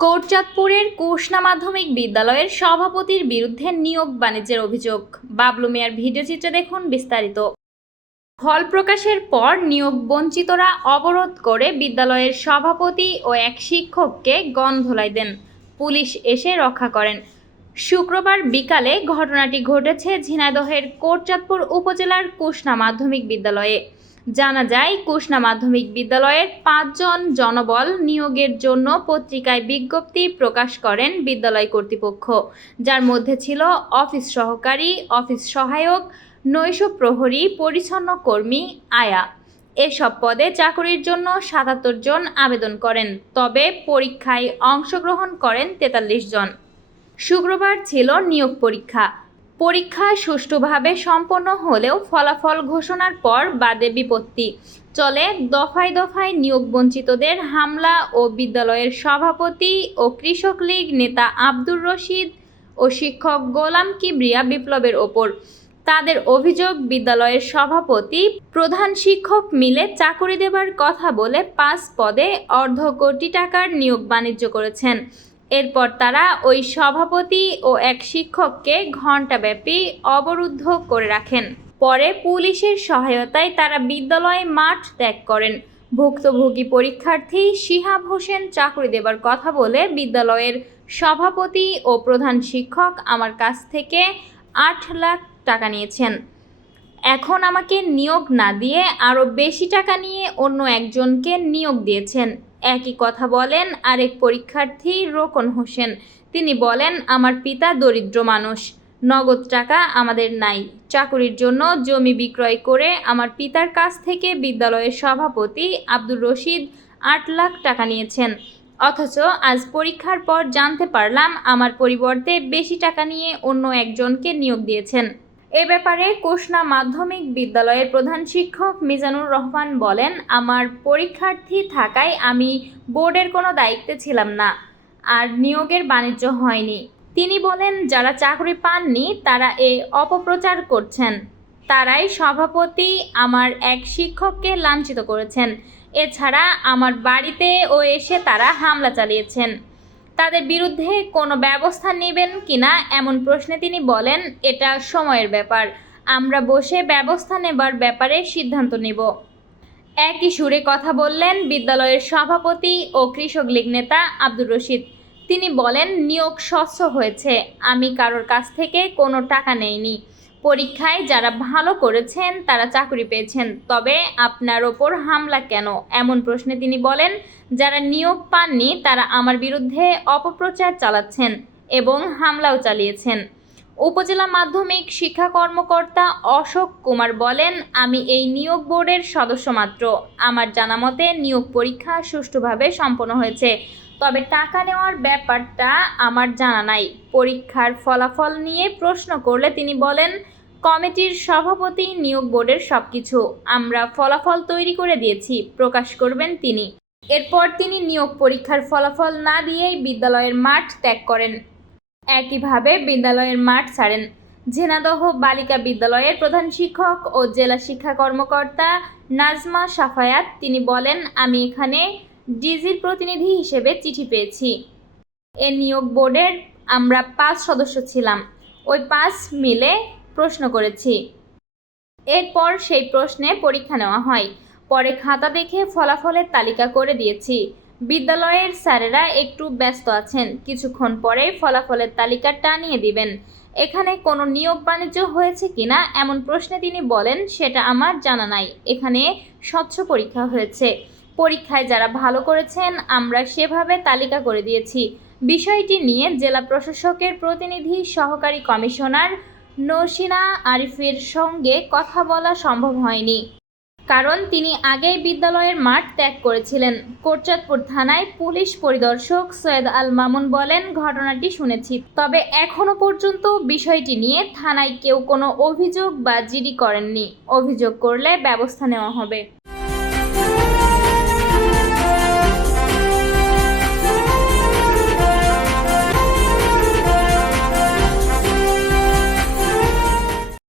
কোটচাঁদপুরের কৃষ্ণা মাধ্যমিক বিদ্যালয়ের সভাপতির বিরুদ্ধে নিয়োগ বাণিজ্যের অভিযোগ। বাবলু মিয়ার ভিডিওচিত্রে দেখুন বিস্তারিত। ফল প্রকাশের পর নিয়োগ বঞ্চিতরা অবরোধ করে বিদ্যালয়ের সভাপতি ও এক শিক্ষককে গণধোলাই দেন। পুলিশ এসে রক্ষা করেন। শুক্রবার বিকালে ঘটনাটি ঘটেছে ঝিনাইদহের কোটচাঁদপুর উপজেলার কৃষ্ণা মাধ্যমিক বিদ্যালয়ে। জানা যায়, কৃষ্ণা মাধ্যমিক বিদ্যালয়ের পাঁচজন জনবল নিয়োগের জন্য পত্রিকায় বিজ্ঞপ্তি প্রকাশ করেন বিদ্যালয় কর্তৃপক্ষ, যার মধ্যে ছিল অফিস সহকারী, অফিস সহায়ক, নৈশ প্রহরী, পরিচ্ছন্ন কর্মী, আয়া। এসব পদে চাকরির জন্য সাতাত্তর জন আবেদন করেন, তবে পরীক্ষায় অংশগ্রহণ করেন তেতাল্লিশ জন। শুক্রবার ছিল নিয়োগ পরীক্ষা। পরীক্ষা সুষ্ঠুভাবে সম্পন্ন হলেও ফলাফল ঘোষণার পর বাদে বিপত্তি। চলে দফায় দফায় নিয়োগ বঞ্চিতদের হামলা ও বিদ্যালয়ের সভাপতি ও কৃষক লীগ নেতা আব্দুর রশিদ ও শিক্ষক গোলাম কিবরিয়া বিপ্লবের ওপর। তাদের অভিযোগ, বিদ্যালয়ের সভাপতি প্রধান শিক্ষক মিলে চাকরি দেবার কথা বলে পাঁচ পদে অর্ধ কোটি টাকার নিয়োগ বাণিজ্য করেছেন। এরপর তারা ওই সভাপতি ও এক শিক্ষককে ঘণ্টাব্যাপী অবরুদ্ধ করে রাখেন। পরে পুলিশের সহায়তায় তারা বিদ্যালয়ে মাঠ ত্যাগ করেন। ভুক্তভোগী পরীক্ষার্থী শিহাব হোসেন চাকরি দেবার কথা বলে বিদ্যালয়ের সভাপতি ও প্রধান শিক্ষক আমার কাছ থেকে আট লাখ টাকা নিয়েছেন। এখন আমাকে নিয়োগ না দিয়ে আরও বেশি টাকা নিয়ে অন্য একজনকে নিয়োগ দিয়েছেন। একই কথা বলেন আরেক পরীক্ষার্থী রোকন হোসেন। তিনি বলেন, আমার পিতা দরিদ্র মানুষ, নগদ টাকা আমাদের নাই। চাকুরির জন্য জমি বিক্রয় করে আমার পিতার কাছ থেকে বিদ্যালয়ের সভাপতি আব্দুর রশিদ আট লাখ টাকা নিয়েছেন। অথচ আজ পরীক্ষার পর জানতে পারলাম, আমার পরিবর্তে বেশি টাকা নিয়ে অন্য একজনকে নিয়োগ দিয়েছেন। এ ব্যাপারে কোষনা মাধ্যমিক বিদ্যালয়ের প্রধান শিক্ষক মিজানুর রহমান বলেন, আমার পরীক্ষার্থী থাকায় আমি বোর্ডের কোনো দায়িত্বে ছিলাম না, আর নিয়োগের বাণিজ্য হয়নি। তিনি বলেন, যারা চাকরি পাননি, তারা এই অপপ্রচার করছেন। তারাই সভাপতি আমার এক শিক্ষককে লাঞ্ছিত করেছেন। এছাড়া আমার বাড়িতে ও এসে তারা হামলা চালিয়েছেন। তাদের বিরুদ্ধে কোনো ব্যবস্থা নেবেন কিনা এমন প্রশ্নে তিনি বলেন, এটা সময়ের ব্যাপার। আমরা বসে ব্যবস্থা নেবার ব্যাপারে সিদ্ধান্ত নেব। একই সুরে কথা বললেন বিদ্যালয়ের সভাপতি ও কৃষক লীগ নেতা আব্দুর রশিদ। তিনি বলেন, নিয়োগ স্বচ্ছ হয়েছে। আমি কারোর কাছ থেকে কোনো টাকা নেইনি। পরীক্ষায় যারা ভালো করেছেন, তারা চাকরি পেয়েছেন। তবে আপনার ওপর হামলা কেন? এমন প্রশ্নে তিনি বলেন, যারা নিয়োগ পাননি, তারা আমার বিরুদ্ধে অপপ্রচার চালাচ্ছেন এবং হামলাও চালিয়েছেন। উপজেলা মাধ্যমিক শিক্ষা কর্মকর্তা অশোক কুমার বলেন, আমি এই নিয়োগ বোর্ডের সদস্য মাত্র। আমার জানা মতে, নিয়োগ পরীক্ষা সুষ্ঠুভাবে সম্পন্ন হয়েছে। তবে টাকা নেওয়ার ব্যাপারটা আমার জানা নাই। পরীক্ষার ফলাফল নিয়ে প্রশ্ন করলে তিনি বলেন কমিটির সভাপতি নিয়োগ বোর্ডের সবকিছু। আমরা ফলাফল তৈরি করে দিয়েছি, প্রকাশ করবেন তিনি। এরপর তিনি নিয়োগ পরীক্ষার ফলাফল না দিয়েই বিদ্যালয়ের মাঠ ত্যাগ করেন। একইভাবে বিদ্যালয়ের মাঠ ছাড়েন। ঝেনাদহ বালিকা বিদ্যালয়ের প্রধান শিক্ষক ও জেলা শিক্ষা কর্মকর্তা নাজমা সাফায়াত তিনি বলেন, আমি এখানে ডিজির প্রতিনিধি হিসেবে চিঠি পেয়েছি। এ নিয়োগ বোর্ডের আমরা পাঁচ সদস্য ছিলাম। ওই পাঁচ মিলে প্রশ্ন করেছি। এরপর সেই প্রশ্নে পরীক্ষা নেওয়া হয়। পরে খাতা দেখে ফলাফলের তালিকা করে দিয়েছি। বিদ্যালয়ের স্যারেরা একটু ব্যস্ত আছেন। কিছুক্ষণ পরে ফলাফলের তালিকা টানিয়ে দিবেন। এখানে কোনো নিয়োগ বাণিজ্য হয়েছে কিনা এমন প্রশ্নে তিনি বলেন, সেটা আমার জানা নাই। এখানে স্বচ্ছ পরীক্ষা হয়েছে। পরীক্ষায় যারা ভালো করেছেন, আমরা সেভাবে তালিকা করে দিয়েছি। বিষয়টি নিয়ে জেলা প্রশাসকের প্রতিনিধি সহকারী কমিশনার নসিনা আরিফের সঙ্গে কথা বলা সম্ভব হয়নি। কারণ তিনি আগেই বিদ্যালয়ের মাঠ ত্যাগ করেছিলেন। কোটচাঁদপুর থানায় পুলিশ পরিদর্শক সৈয়দ আল মামুন বলেন, ঘটনাটি শুনেছি। তবে এখনও পর্যন্ত বিষয়টি নিয়ে থানায় কেউ কোনো অভিযোগ বা জিডি করেননি। অভিযোগ করলে ব্যবস্থা নেওয়া হবে।